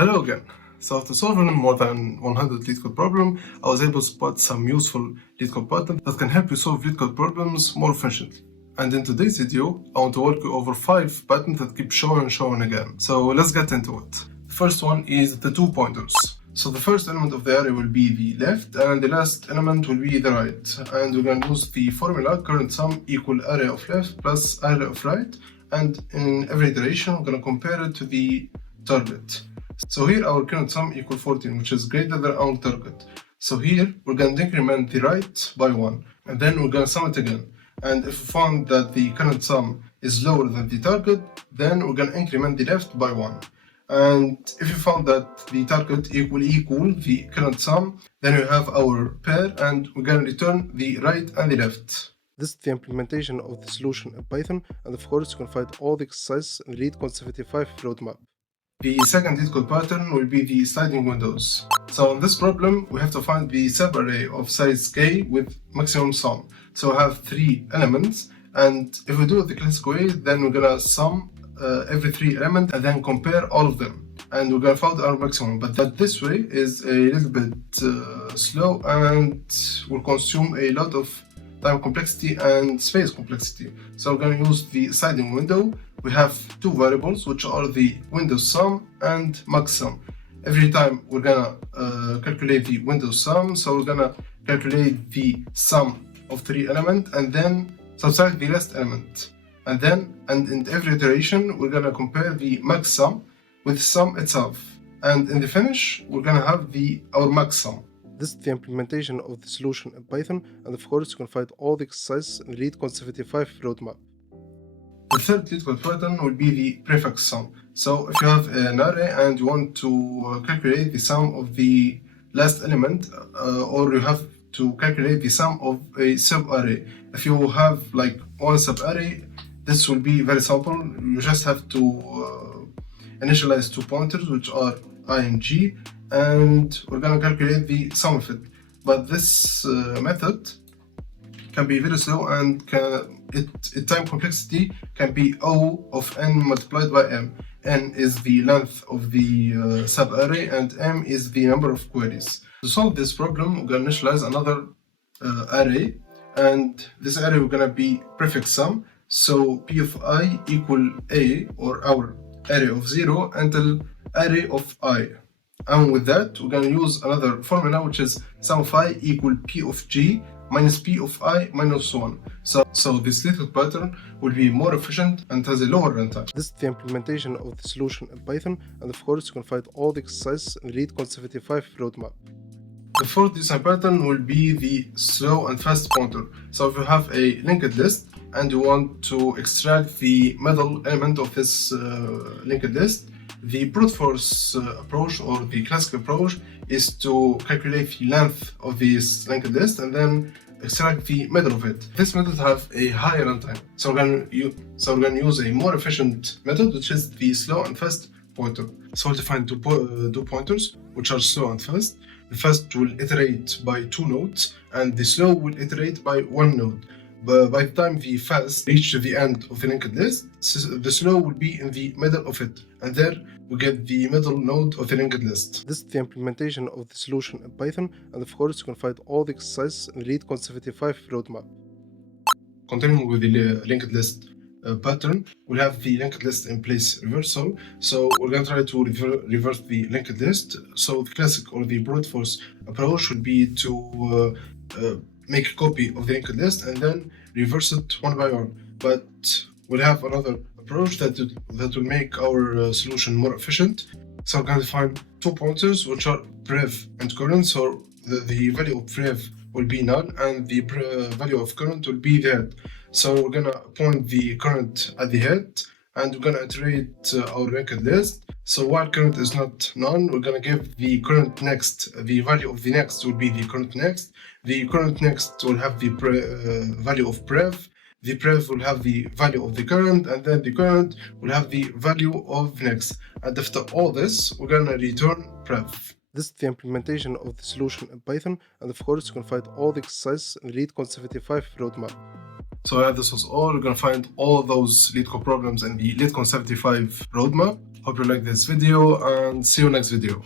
Hello again. So after solving more than 100 LeetCode problems, I was able to spot some useful LeetCode patterns that can help you solve LeetCode problems more efficiently. And in today's video, I want to walk you over 5 patterns that keep showing and showing again. So let's get into it. The first one is the 2 pointers. So the first element of the array will be the left and the last element will be the right. And we're going to use the formula current sum equal array of left plus array of right. And in every iteration, we're going to compare it to the target. So here our current sum equal 14, which is greater than our target. So here we're going to increment the right by 1, and then we're going to sum it again. And if we found that the current sum is lower than the target, then we're going to increment the left by 1. And if you found that the target equal the current sum, then we have our pair, and we're going to return the right and the left. This is the implementation of the solution in Python, and of course you can find all the exercises in the LeetCode 75 roadmap. The second LeetCode pattern will be the sliding windows. So in this problem, we have to find the subarray of size k with maximum sum. So we have 3 elements, and if we do it the classic way, then we're gonna sum every 3 elements and then compare all of them. And we're gonna find our maximum. But that this way is a little bit slow and will consume a lot of time complexity and space complexity. So we're going to use the sliding window. We have 2 variables, which are the window sum and max sum. Every time we're gonna calculate the window sum, so we're gonna calculate the sum of 3 elements and then subtract the last element. And in every iteration, we're gonna compare the max sum with the sum itself. And in the finish, we're gonna have our max sum. This is the implementation of the solution in Python, and of course you can find all the exercises in the LeetCode 75 roadmap. The third LeetCode pattern will be the prefix sum. So if you have an array and you want to calculate the sum of the last element, or you have to calculate the sum of a subarray. If you have like one subarray, this will be very simple. You just have to initialize 2 pointers, which are I and G, and we're gonna calculate the sum of it. But this method can be very slow, and its time complexity can be O of n multiplied by m. N is the length of the subarray, and m is the number of queries. To solve this problem, we're gonna initialize another array, and this array we're gonna be prefix sum. So p of I equal a, or our array of 0, until array of I. And with that, we're going to use another formula, which is sum of I equal p of g minus p of I minus 1. So this LeetCode pattern will be more efficient and has a lower runtime. This is the implementation of the solution in Python, and of course you can find all the exercises in the LeetCode 75 roadmap. The fourth design pattern will be the slow and fast pointer. So if you have a linked list and you want to extract the middle element of this linked list, the brute force approach, or the classic approach, is to calculate the length of this linked list and then extract the middle of it. This method has a higher runtime, so we're going to use a more efficient method, which is the slow and fast pointer. So we'll define 2 pointers, which are slow and fast. The fast will iterate by 2 nodes, and the slow will iterate by 1 node. But by the time the fast reaches the end of the linked list, the slow will be in the middle of it, and there we get the middle node of the linked list. This is the implementation of the solution in Python, and of course you can find all the exercises in the LeetCode 75 roadmap. Continuing with the linked list pattern, we'll have the linked list in place reversal. So we're going to try to reverse the linked list. So the classic, or the brute force approach, would be to make a copy of the linked list and then reverse it one by one. But we'll have another approach that will make our solution more efficient. So we're going to find 2 pointers, which are prev and current. So the value of prev will be null, and the value of current will be the head. So we're going to point the current at the head, and we're going to iterate our linked list. So while current is not none, we're going to give the current next. The value of the next will be the current next. The current next will have the value of prev. The prev will have the value of the current, and then the current will have the value of next. And after all this, we're going to return prev. This is the implementation of the solution in Python, and of course you can find all the exercises in the LeetCode 75 roadmap. So yeah, this was all. You're gonna find all those LeetCode problems in the LeetCode 75 roadmap. Hope you like this video and see you next video.